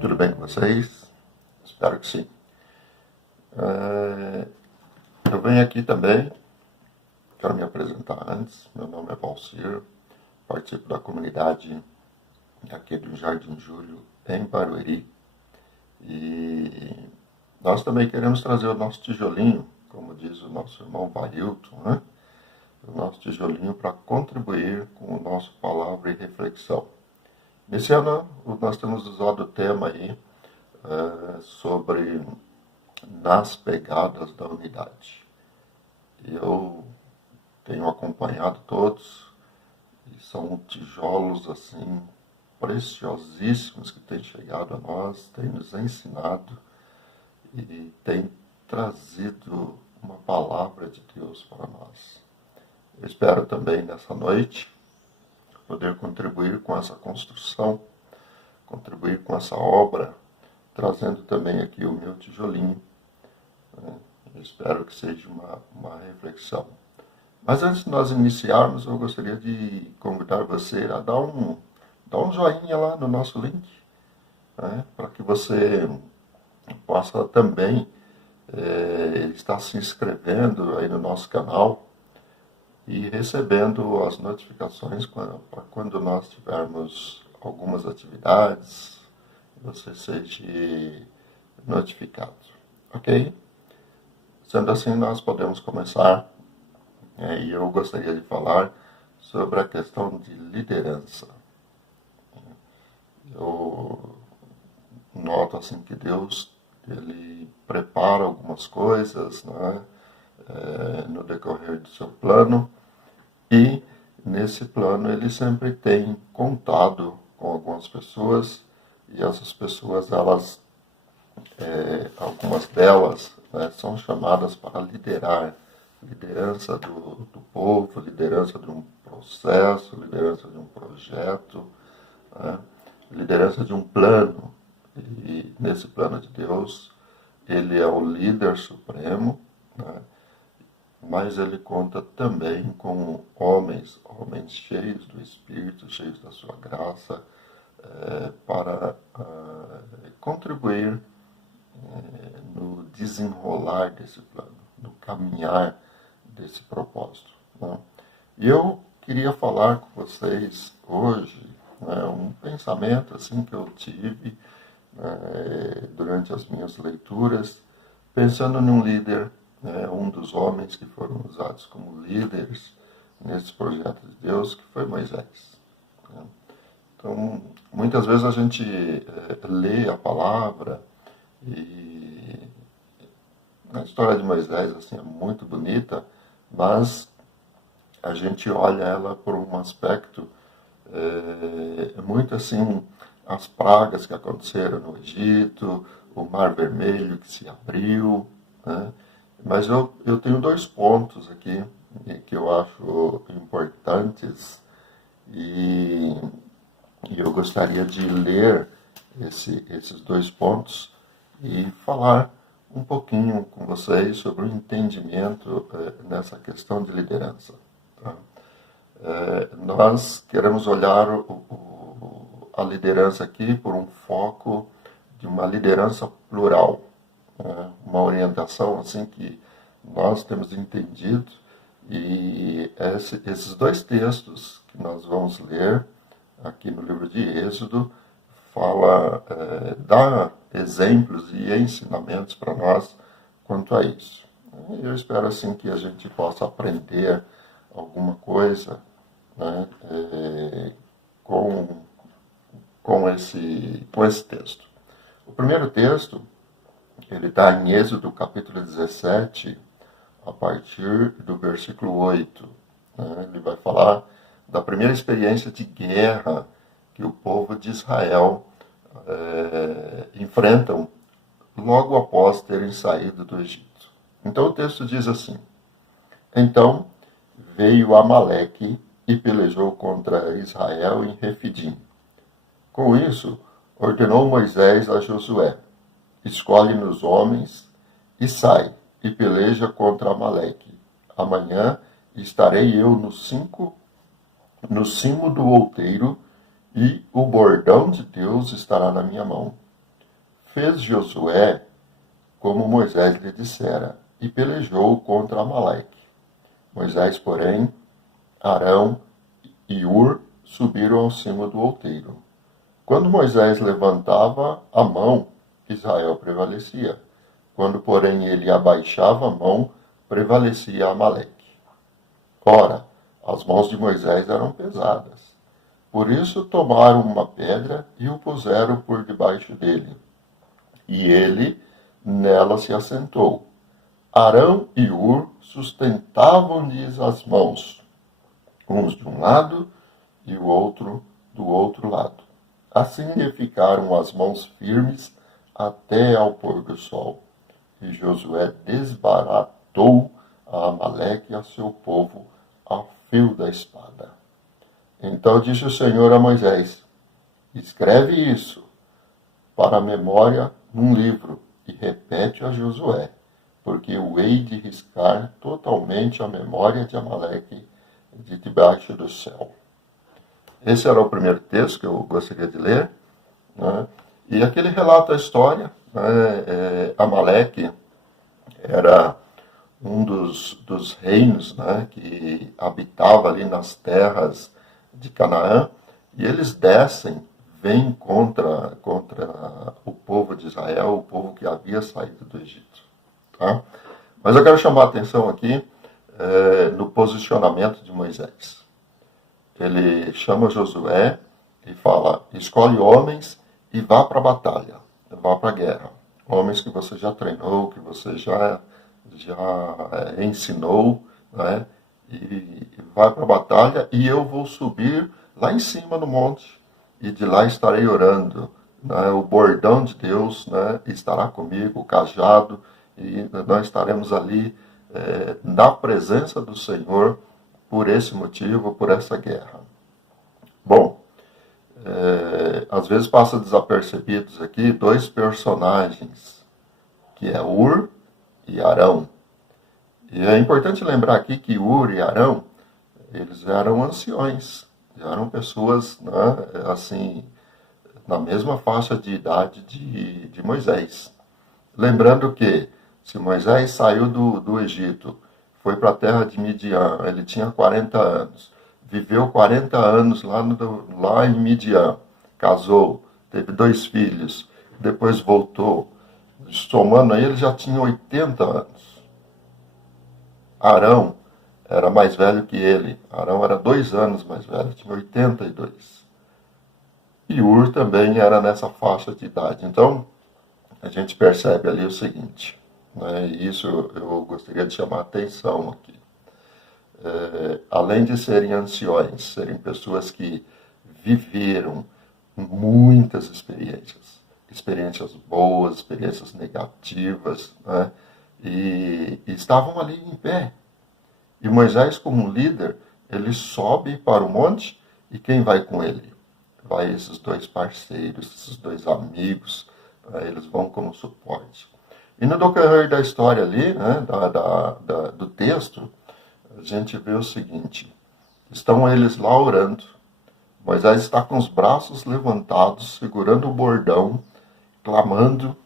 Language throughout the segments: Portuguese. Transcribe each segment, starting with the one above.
Tudo bem com vocês? Espero que sim. Eu venho aqui também, quero me apresentar antes. Meu nome é Valcir, participo da comunidade aqui do Jardim Júlio, em Barueri. E nós também queremos trazer o nosso tijolinho, como diz o nosso irmão Vailton, né? O nosso tijolinho para contribuir com o nosso palavra e reflexão. Nesse ano, nós temos usado o tema aí sobre nas pegadas da unidade. Eu tenho acompanhado todos e são tijolos assim preciosíssimos que têm chegado a nós, têm nos ensinado e têm trazido uma palavra de Deus para nós. Eu espero também nessa noite poder contribuir com essa construção, contribuir com essa obra, trazendo também aqui o meu tijolinho. Eu espero que seja uma reflexão. Mas antes de nós iniciarmos, eu gostaria de convidar você a dar um joinha lá no nosso link, né, para que você possa também estar se inscrevendo aí no nosso canal e recebendo as notificações para quando nós tivermos algumas atividades, você seja notificado. Ok? Sendo assim, nós podemos começar. E eu gostaria de falar sobre a questão de liderança. Eu noto assim que Deus ele prepara algumas coisas, né, no decorrer do seu plano, e nesse plano ele sempre tem contado com algumas pessoas, e essas pessoas, algumas delas, né, são chamadas para liderar. Liderança do povo, liderança de um processo, liderança de um projeto, né, liderança de um plano. E nesse plano de Deus, ele é o líder supremo, né, mas ele conta também com homens cheios do Espírito, cheios da sua graça, para contribuir no desenrolar desse plano, no caminhar desse propósito. Né? E eu queria falar com vocês hoje, né, um pensamento assim que eu tive durante as minhas leituras, pensando num líder, um dos homens que foram usados como líderes nesse projeto de Deus, que foi Moisés. Né? Então, muitas vezes a gente lê a palavra e a história de Moisés assim, é muito bonita, mas a gente olha ela por um aspecto muito assim, as pragas que aconteceram no Egito, o Mar Vermelho que se abriu, né? Mas eu tenho dois pontos aqui que eu acho importantes e eu gostaria de ler esses dois pontos e falar um pouquinho com vocês sobre o entendimento nessa questão de liderança. Tá? Nós queremos olhar a liderança aqui por um foco de uma liderança plural, né? Uma orientação assim que nós temos entendido, e esses dois textos que nós vamos ler aqui no livro de Êxodo dá exemplos e ensinamentos para nós quanto a isso. Eu espero assim que a gente possa aprender alguma coisa, né, com esse texto. O primeiro texto, ele está em Êxodo capítulo 17, a partir do versículo 8. Né, ele vai falar da primeira experiência de guerra que o povo de Israel enfrentam logo após terem saído do Egito. Então o texto diz assim: Então veio Amaleque e pelejou contra Israel em Refidim. Com isso, ordenou Moisés a Josué: Escolhe-nos homens e sai e peleja contra Amaleque. Amanhã estarei eu no cimo do outeiro, e o bordão de Deus estará na minha mão. Fez Josué como Moisés lhe dissera, e pelejou contra Amaleque. Moisés, porém, Arão e Ur subiram ao cimo do outeiro. Quando Moisés levantava a mão, Israel prevalecia. Quando, porém, ele abaixava a mão, prevalecia Amaleque. Ora, as mãos de Moisés eram pesadas. Por isso tomaram uma pedra e o puseram por debaixo dele. E ele nela se assentou. Arão e Ur sustentavam-lhes as mãos, uns de um lado e o outro do outro lado. Assim lhe ficaram as mãos firmes até ao pôr do sol. E Josué desbaratou a Amaleque e a seu povo a fio da espada. Então disse o Senhor a Moisés: escreve isso para a memória num livro e repete a Josué, porque eu hei de riscar totalmente a memória de Amaleque de debaixo do céu. Esse era o primeiro texto que eu gostaria de ler, né? E aqui ele relata a história, né? Amaleque era um dos reinos, né, que habitava ali nas terras de Canaã, e eles descem, vêm contra o povo de Israel, o povo que havia saído do Egito. Tá? Mas eu quero chamar a atenção aqui no posicionamento de Moisés. Ele chama Josué e fala: escolhe homens e vá para a batalha, vá para a guerra. Homens que você já treinou, que você já ensinou, né? E vai para a batalha, e eu vou subir lá em cima no monte, e de lá estarei orando. Né? O bordão de Deus, né, estará comigo, o cajado, e nós estaremos ali na presença do Senhor por esse motivo, por essa guerra. Bom, às vezes passa desapercebidos aqui dois personagens, que é Ur e Arão. E é importante lembrar aqui que Ur e Arão, eles eram anciões, eram pessoas, né, assim, na mesma faixa de idade de Moisés. Lembrando que, se Moisés saiu do Egito, foi para a terra de Midian, ele tinha 40 anos, viveu 40 anos lá em Midian, casou, teve 2 filhos, depois voltou, somando aí ele já tinha 80 anos. Arão era mais velho que ele. Arão era 2 anos mais velho, tinha 82. E Ur também era nessa faixa de idade. Então, a gente percebe ali o seguinte, né, e isso eu gostaria de chamar a atenção aqui. Além de serem anciões, serem pessoas que viveram muitas experiências boas, experiências negativas, né, e estavam ali em pé. E Moisés, como líder, ele sobe para o monte, e quem vai com ele? Vai esses 2 parceiros, esses 2 amigos, né, eles vão como suporte. E no decorrer da história ali, né, do texto, a gente vê o seguinte: estão eles lá orando, Moisés está com os braços levantados, segurando o bordão, clamando,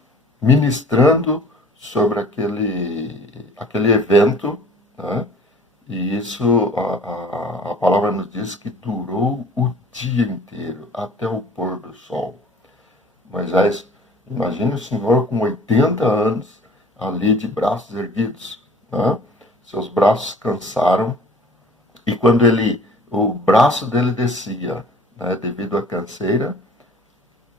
ministrando sobre aquele evento, né? E isso, a palavra nos diz que durou o dia inteiro, até o pôr do sol. Moisés, imagine o senhor com 80 anos, ali de braços erguidos, né? Seus braços cansaram, e quando o braço dele descia, né, devido à canseira,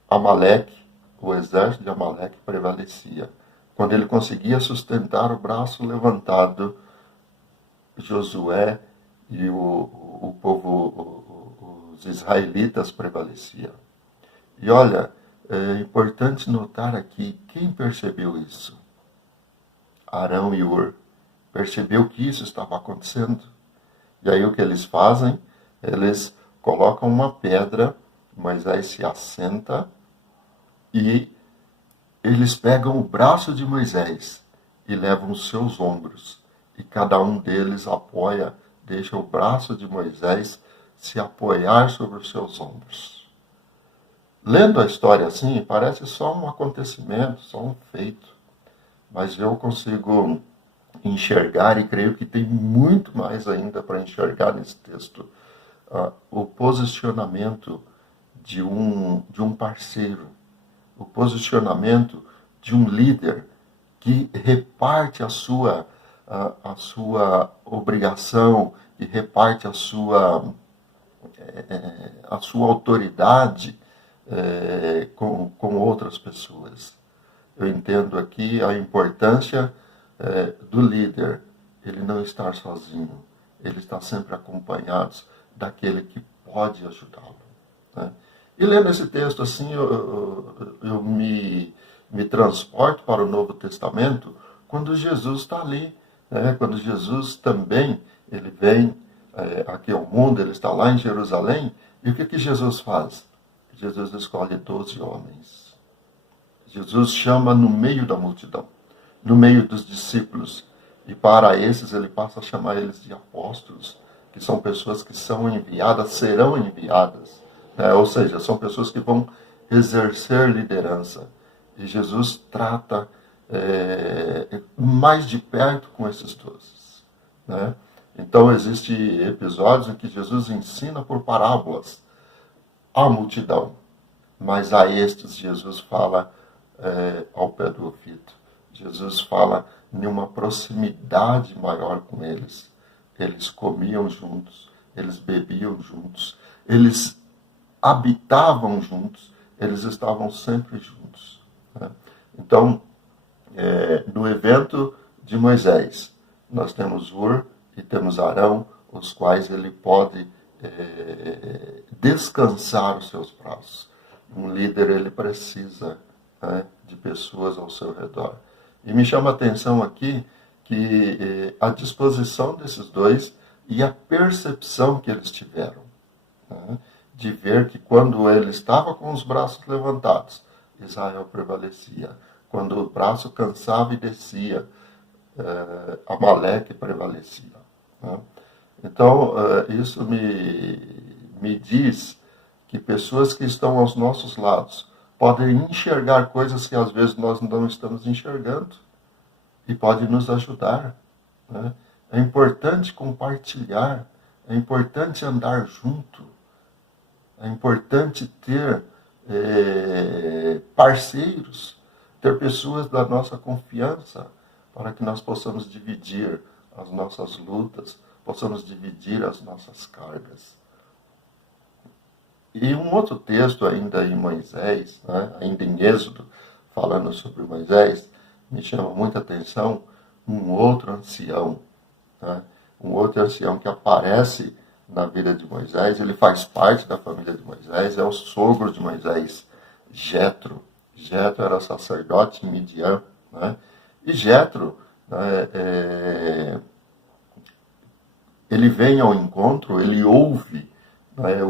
Amaleque, o exército de Amaleque prevalecia. Quando ele conseguia sustentar o braço levantado, Josué e o povo, os israelitas prevaleciam. E olha, é importante notar aqui, quem percebeu isso? Arão e Ur. Percebeu que isso estava acontecendo. E aí o que eles fazem? Eles colocam uma pedra, Moisés se assenta, e eles pegam o braço de Moisés e levam os seus ombros. E cada um deles apoia, deixa o braço de Moisés se apoiar sobre os seus ombros. Lendo a história assim, parece só um acontecimento, só um feito. Mas eu consigo enxergar, e creio que tem muito mais ainda para enxergar nesse texto, o posicionamento de um parceiro, o posicionamento de um líder que reparte a sua obrigação, que reparte a sua autoridade com outras pessoas. Eu entendo aqui a importância do líder, ele não estar sozinho, ele está sempre acompanhado daquele que pode ajudá-lo. Né? E lendo esse texto assim, eu me transporto para o Novo Testamento, quando Jesus está ali, né? Quando Jesus também ele vem aqui ao mundo, ele está lá em Jerusalém, e o que Jesus faz? Jesus escolhe 12 homens. Jesus chama no meio da multidão, no meio dos discípulos, e para esses ele passa a chamar eles de apóstolos, que são pessoas que são enviadas, serão enviadas, né? Ou seja, são pessoas que vão exercer liderança. E Jesus trata mais de perto com esses 12. Né? Então, existem episódios em que Jesus ensina por parábolas à multidão, mas a estes Jesus fala ao pé do ouvido. Jesus fala em uma proximidade maior com eles. Eles comiam juntos, eles bebiam juntos, eles habitavam juntos, eles estavam sempre juntos. Né? Então, no evento de Moisés, nós temos Ur e temos Arão, os quais ele pode descansar os seus braços. Um líder, ele precisa de pessoas ao seu redor. E me chama a atenção aqui que a disposição desses dois e a percepção que eles tiveram, né, de ver que quando ele estava com os braços levantados, Israel prevalecia. Quando o braço cansava e descia, Amaleque prevalecia. Né? Então, isso me diz que pessoas que estão aos nossos lados podem enxergar coisas que às vezes nós não estamos enxergando e podem nos ajudar. Né? É importante compartilhar, é importante andar junto, é importante ter parceiros, ter pessoas da nossa confiança, para que nós possamos dividir as nossas lutas, possamos dividir as nossas cargas. E um outro texto ainda em Moisés, né, ainda em Êxodo, falando sobre Moisés, me chama muita atenção um outro ancião, né, um outro ancião que aparece na vida de Moisés, ele faz parte da família de Moisés, é o sogro de Moisés, Jetro. Jetro era sacerdote em Midian, né, e Jetro, né, ele vem ao encontro, ele ouve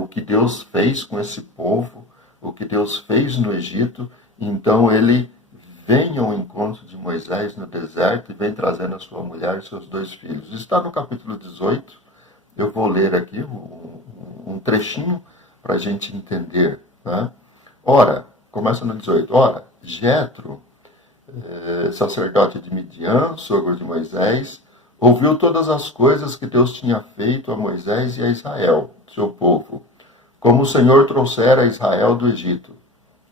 o que Deus fez com esse povo, o que Deus fez no Egito, então ele vem ao encontro de Moisés no deserto e vem trazendo a sua mulher e seus 2 filhos. Está no capítulo 18, eu vou ler aqui um trechinho para a gente entender. Né? Ora, começa no 18, ora, Jetro, sacerdote de Midian, sogro de Moisés, ouviu todas as coisas que Deus tinha feito a Moisés e a Israel, seu povo, como o Senhor trouxera a Israel do Egito.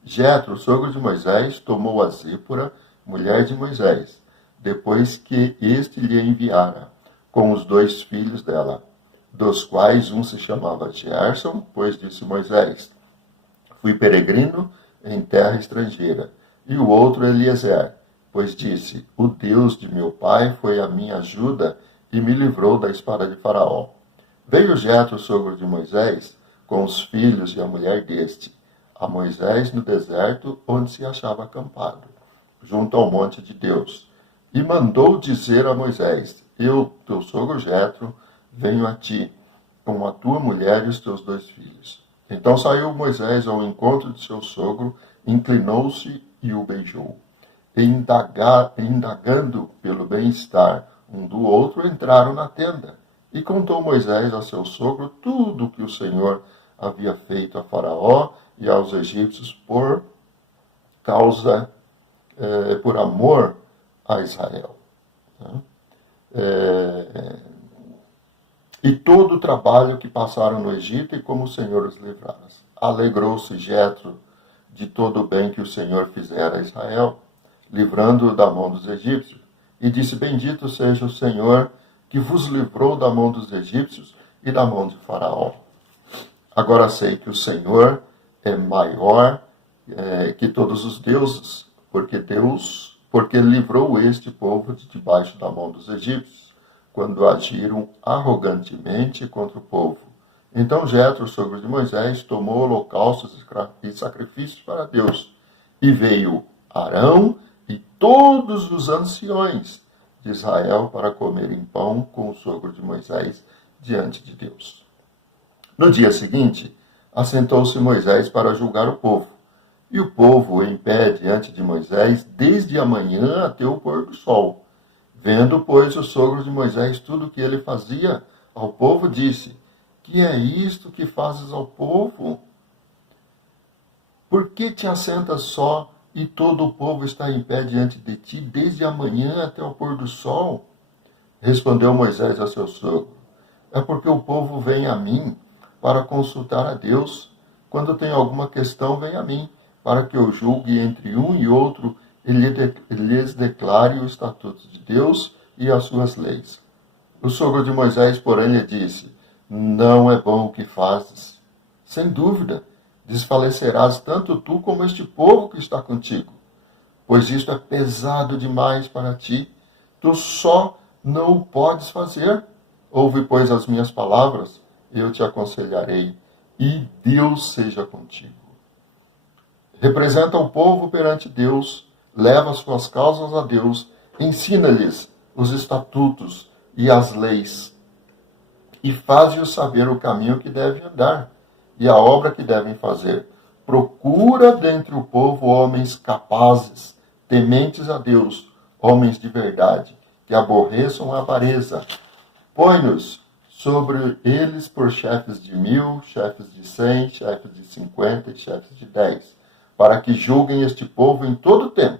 Jetro, sogro de Moisés, tomou a Zípora, mulher de Moisés, depois que este lhe enviara, com os 2 filhos dela, dos quais um se chamava Gerson, pois disse Moisés, fui peregrino em terra estrangeira, e o outro Eliezer, pois disse, o Deus de meu pai foi a minha ajuda e me livrou da espada de Faraó. Veio Jetro, sogro de Moisés, com os filhos e a mulher deste, a Moisés no deserto, onde se achava acampado, junto ao monte de Deus, e mandou dizer a Moisés, eu, teu sogro Jetro, venho a ti, com a tua mulher e os teus 2 filhos. Então saiu Moisés ao encontro de seu sogro, inclinou-se e o beijou. E indagando pelo bem-estar um do outro, entraram na tenda. E contou Moisés a seu sogro tudo o que o Senhor havia feito a Faraó e aos egípcios por amor a Israel. Né? E todo o trabalho que passaram no Egito e como o Senhor os livrara. Alegrou-se Jetro de todo o bem que o Senhor fizera a Israel, livrando-o da mão dos egípcios, e disse: Bendito seja o Senhor que vos livrou da mão dos egípcios e da mão de Faraó. Agora sei que o Senhor é maior que todos os deuses, porque livrou este povo de debaixo da mão dos egípcios, quando agiram arrogantemente contra o povo. Então Jetro, sogro de Moisés, tomou holocaustos e sacrifícios para Deus, e veio Arão e todos os anciões de Israel para comerem pão com o sogro de Moisés diante de Deus. No dia seguinte, assentou-se Moisés para julgar o povo. E o povo em pé diante de Moisés desde a manhã até o pôr do sol. Vendo, pois, o sogro de Moisés tudo o que ele fazia ao povo, disse: Que é isto que fazes ao povo? Por que te assentas só e todo o povo está em pé diante de ti desde a manhã até o pôr do sol? Respondeu Moisés a seu sogro: É porque o povo vem a mim para consultar a Deus. Quando tem alguma questão, vem a mim, para que eu julgue entre um e outro e lhes declare os estatutos de Deus e as suas leis. O sogro de Moisés, porém, lhe disse: Não é bom o que fazes. Sem dúvida, desfalecerás tanto tu como este povo que está contigo, pois isto é pesado demais para ti. Tu só não o podes fazer. Ouve, pois, as minhas palavras, eu te aconselharei, e Deus seja contigo. Representa o povo perante Deus, leva suas causas a Deus, ensina-lhes os estatutos e as leis, e faze-os saber o caminho que devem andar e a obra que devem fazer. Procura dentre o povo homens capazes, tementes a Deus, homens de verdade, que aborreçam a avareza. Põe-nos sobre eles por chefes de 1000, chefes de 100, chefes de 50 e chefes de 10, para que julguem este povo em todo o tempo.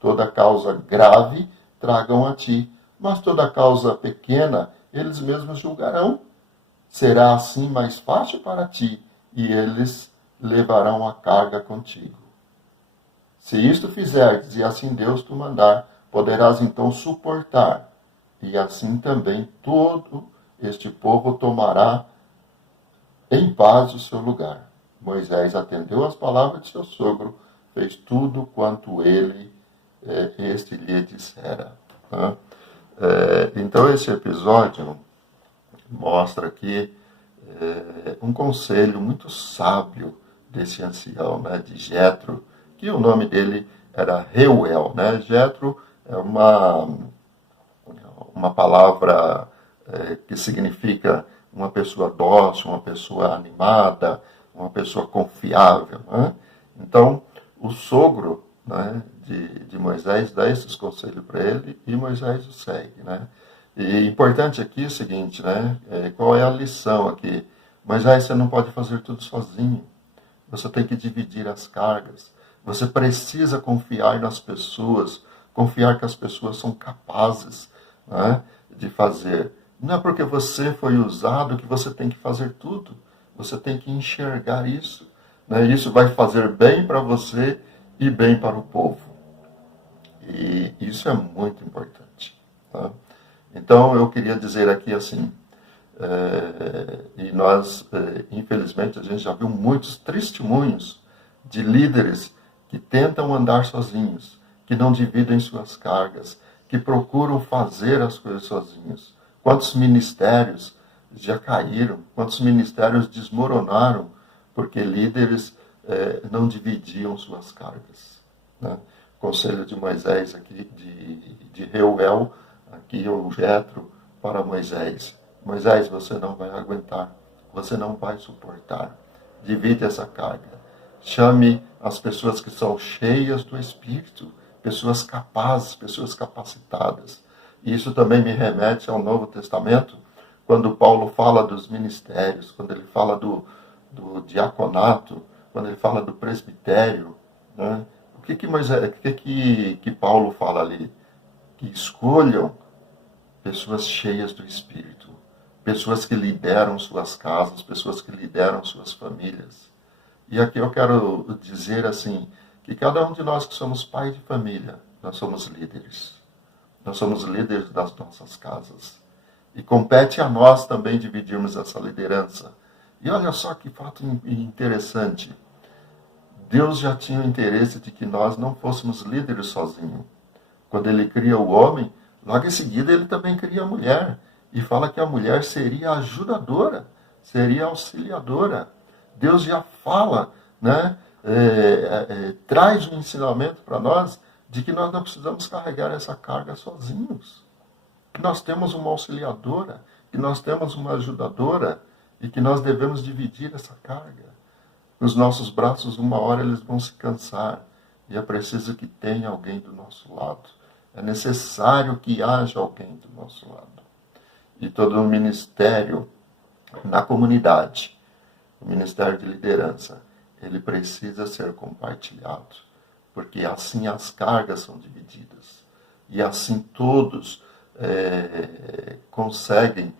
Toda causa grave tragam a ti, mas toda causa pequena eles mesmos julgarão. Será assim mais fácil para ti, e eles levarão a carga contigo. Se isto fizerdes, e assim Deus te mandar, poderás então suportar, e assim também todo este povo tomará em paz o seu lugar. Moisés atendeu às palavras de seu sogro, fez tudo quanto este lhe dissera. Então esse episódio mostra aqui um conselho muito sábio desse ancião, né, de Jetro, que o nome dele era Reuel. Né? Jetro é uma palavra que significa uma pessoa dócil, uma pessoa animada, uma pessoa confiável. Né? Então, o sogro, né, de Moisés dá esses conselhos para ele e Moisés o segue. Né? E importante aqui é o seguinte, né? Qual é a lição aqui? Moisés, você não pode fazer tudo sozinho. Você tem que dividir as cargas. Você precisa confiar nas pessoas, confiar que as pessoas são capazes, né, de fazer. Não é porque você foi usado que você tem que fazer tudo. Você tem que enxergar isso. Né? Isso vai fazer bem para você e bem para o povo. E isso é muito importante. Tá? Então, eu queria dizer aqui assim, e nós, infelizmente, a gente já viu muitos testemunhos de líderes que tentam andar sozinhos, que não dividem suas cargas, que procuram fazer as coisas sozinhos. Quantos ministérios já caíram, quantos ministérios desmoronaram, porque líderes não dividiam suas cargas. Né? O conselho de Moisés aqui, de Reuel, aqui o Jetro para Moisés. Moisés, você não vai aguentar, você não vai suportar. Divide essa carga. Chame as pessoas que são cheias do Espírito, pessoas capazes, pessoas capacitadas. E isso também me remete ao Novo Testamento, quando Paulo fala dos ministérios, quando ele fala do diaconato, quando ele fala do presbitério, né? O que que Paulo fala ali? Que escolham pessoas cheias do Espírito, pessoas que lideram suas casas, pessoas que lideram suas famílias. E aqui eu quero dizer assim, que cada um de nós que somos pais de família, nós somos líderes. Nós somos líderes das nossas casas. E compete a nós também dividirmos essa liderança. E olha só que fato interessante. Deus já tinha o interesse de que nós não fôssemos líderes sozinhos. Quando ele cria o homem, logo em seguida ele também cria a mulher. E fala que a mulher seria ajudadora, seria auxiliadora. Deus já fala, né? Traz um ensinamento para nós de que nós não precisamos carregar essa carga sozinhos. Que nós temos uma auxiliadora, que nós temos uma ajudadora e que nós devemos dividir essa carga. Nos nossos braços, uma hora eles vão se cansar e é preciso que tenha alguém do nosso lado. É necessário que haja alguém do nosso lado. E todo o ministério na comunidade, o ministério de liderança, ele precisa ser compartilhado, porque assim as cargas são divididas e assim todos conseguem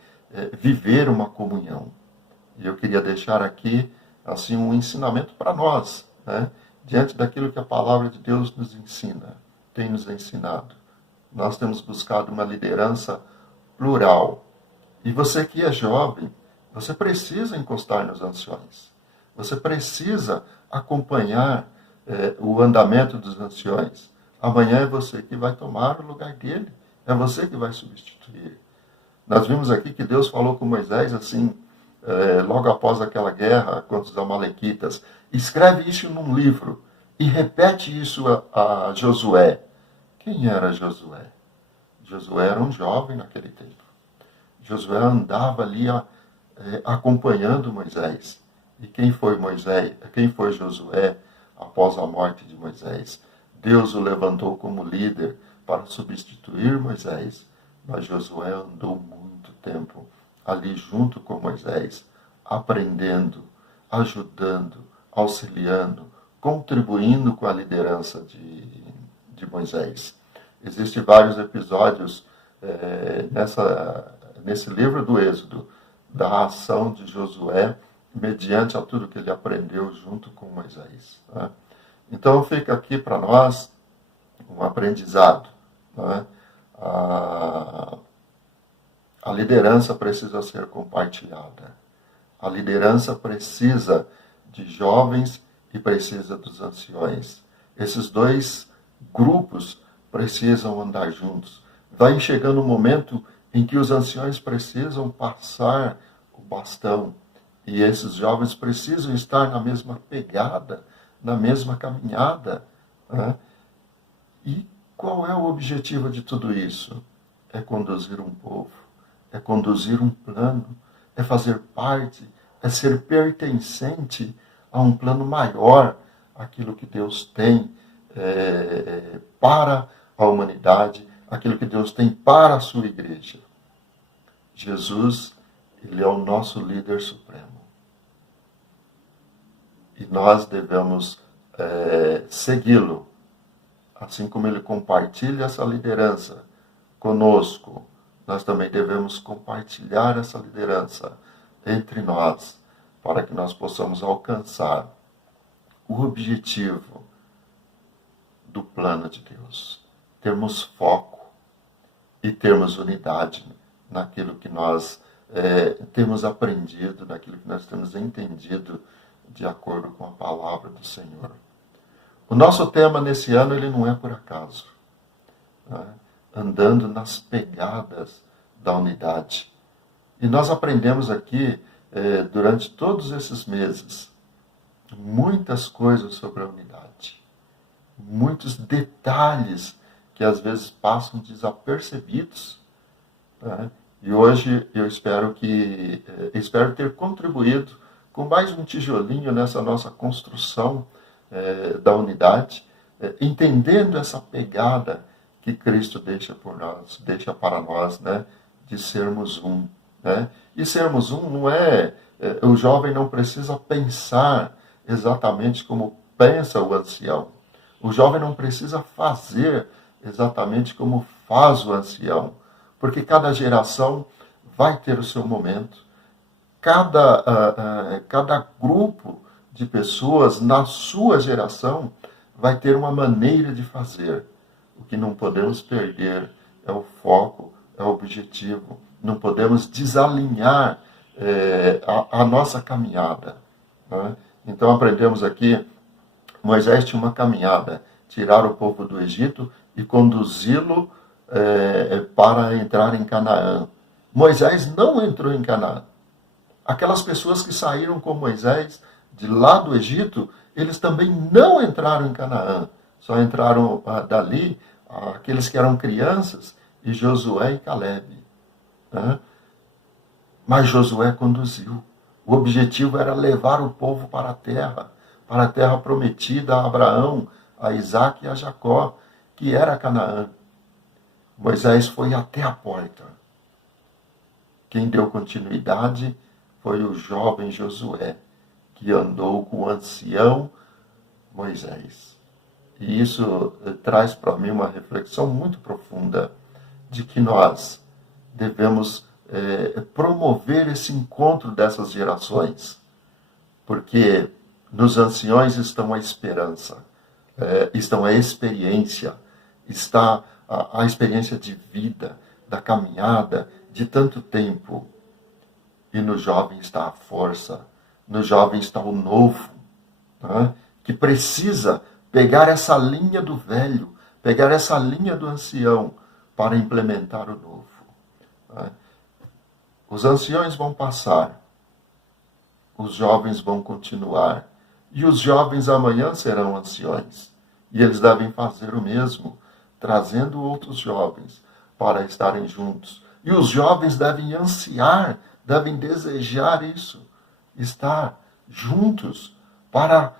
viver uma comunhão. E eu queria deixar aqui assim um ensinamento para nós, né? Diante daquilo que a palavra de Deus nos ensina, tem nos ensinado. Nós temos buscado uma liderança plural. E você que é jovem, você precisa encostar nos anciões. Você precisa acompanhar o andamento dos anciões. Amanhã é você que vai tomar o lugar dele. É você que vai substituir. Nós vimos aqui que Deus falou com Moisés assim, logo após aquela guerra contra os amalequitas, escreve isso num livro e repete isso a Josué. Quem era Josué? Josué era um jovem naquele tempo. Josué andava ali acompanhando Moisés. E quem foi Moisés? Quem foi Josué após a morte de Moisés? Deus o levantou como líder para substituir Moisés. Mas Josué andou muito tempo ali junto com Moisés, aprendendo, ajudando, auxiliando, contribuindo com a liderança de Moisés. Existem vários episódios nesse livro do Êxodo, da ação de Josué, mediante a tudo que ele aprendeu junto com Moisés. Né? Então fica aqui para nós um aprendizado. Né? A liderança precisa ser compartilhada. A liderança precisa de jovens e precisa dos anciões. Esses dois grupos precisam andar juntos. Vai chegando um momento em que os anciões precisam passar o bastão e esses jovens precisam estar na mesma pegada, na mesma caminhada. Né? E qual é o objetivo de tudo isso? É conduzir um povo, é conduzir um plano, é fazer parte, é ser pertencente a um plano maior, aquilo que Deus tem para a humanidade, aquilo que Deus tem para a sua igreja. Jesus, ele é o nosso líder supremo. E nós devemos segui-lo, assim como ele compartilha essa liderança conosco. Nós também devemos compartilhar essa liderança entre nós, para que nós possamos alcançar o objetivo do plano de Deus. Termos foco e termos unidade naquilo que nós temos aprendido, naquilo que nós temos entendido de acordo com a palavra do Senhor. O nosso tema nesse ano ele não é por acaso. Né? Andando nas pegadas da unidade. E nós aprendemos aqui, durante todos esses meses, muitas coisas sobre a unidade. Muitos detalhes que às vezes passam desapercebidos. Né? E hoje eu espero ter contribuído com mais um tijolinho nessa nossa construção da unidade, entendendo essa pegada que Cristo deixa para nós, né, de sermos um. Né? E sermos um não o jovem não precisa pensar exatamente como pensa o ancião. O jovem não precisa fazer exatamente como faz o ancião, porque cada geração vai ter o seu momento. Cada grupo de pessoas na sua geração vai ter uma maneira de fazer. O que não podemos perder é o foco, é o objetivo. Não podemos desalinhar a nossa caminhada. Né? Então aprendemos aqui, Moisés tinha uma caminhada, tirar o povo do Egito e conduzi-lo para entrar em Canaã. Moisés não entrou em Canaã. Aquelas pessoas que saíram com Moisés de lá do Egito, eles também não entraram em Canaã. Só entraram dali aqueles que eram crianças, e Josué e Caleb. Né? Mas Josué conduziu. O objetivo era levar o povo para a terra prometida a Abraão, a Isaac e a Jacó, que era Canaã. Moisés foi até a porta. Quem deu continuidade foi o jovem Josué, que andou com o ancião Moisés. E isso traz para mim uma reflexão muito profunda de que nós devemos promover esse encontro dessas gerações, porque nos anciões estão a esperança, estão a experiência, está a experiência de vida, da caminhada, de tanto tempo. E no jovem está a força, no jovem está o novo, né? Que precisa pegar essa linha do velho, pegar essa linha do ancião para implementar o novo. Né? Os anciões vão passar, os jovens vão continuar, e os jovens amanhã serão anciões. E eles devem fazer o mesmo, trazendo outros jovens para estarem juntos. E os jovens devem ansiar, devem desejar isso, estar juntos para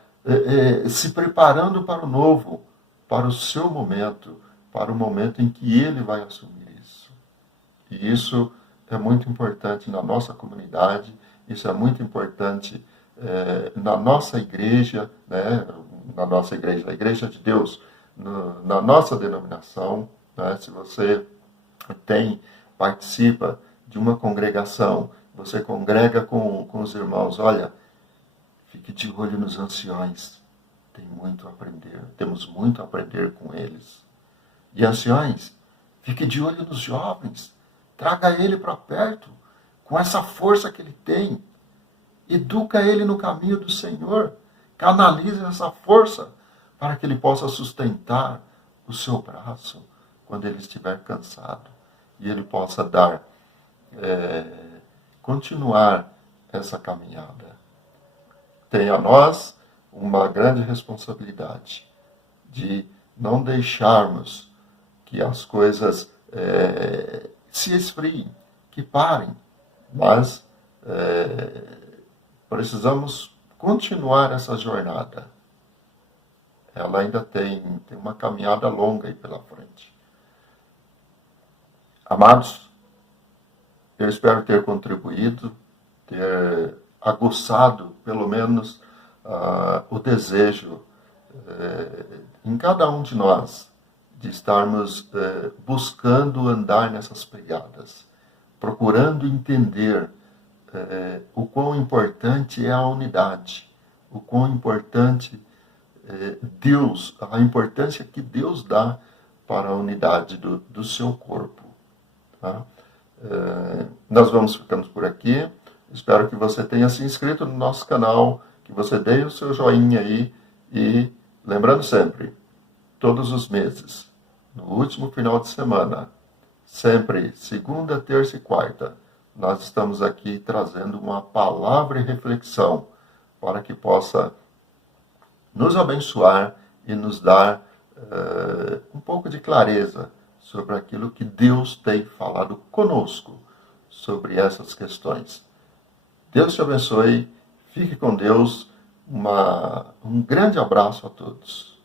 se preparando para o novo, para o seu momento, para o momento em que ele vai assumir isso. E isso é muito importante na nossa comunidade, isso é muito importante na nossa igreja, né? Na nossa igreja, a Igreja de Deus, na nossa denominação. Né? Se você participa de uma congregação, você congrega com os irmãos, olha, fique de olho nos anciões, tem muito a aprender, temos muito a aprender com eles. E anciões, fique de olho nos jovens, traga ele para perto, com essa força que ele tem, educa ele no caminho do Senhor, canalize essa força para que ele possa sustentar o seu braço quando ele estiver cansado e ele possa continuar essa caminhada. Tem a nós uma grande responsabilidade de não deixarmos que as coisas se esfriem, que parem, mas precisamos continuar essa jornada. Ela ainda tem uma caminhada longa aí pela frente. Amados, eu espero ter contribuído, ter aguçado, pelo menos, o desejo em cada um de nós de estarmos buscando andar nessas pegadas, procurando entender o quão importante é a unidade, o quão importante a importância que Deus dá para a unidade do seu corpo. Tá? Nós vamos ficando por aqui. Espero que você tenha se inscrito no nosso canal, que você dê o seu joinha aí e, lembrando sempre, todos os meses, no último final de semana, sempre segunda, terça e quarta, nós estamos aqui trazendo uma palavra e reflexão para que possa nos abençoar e nos dar um pouco de clareza sobre aquilo que Deus tem falado conosco sobre essas questões. Deus te abençoe, fique com Deus, um grande abraço a todos.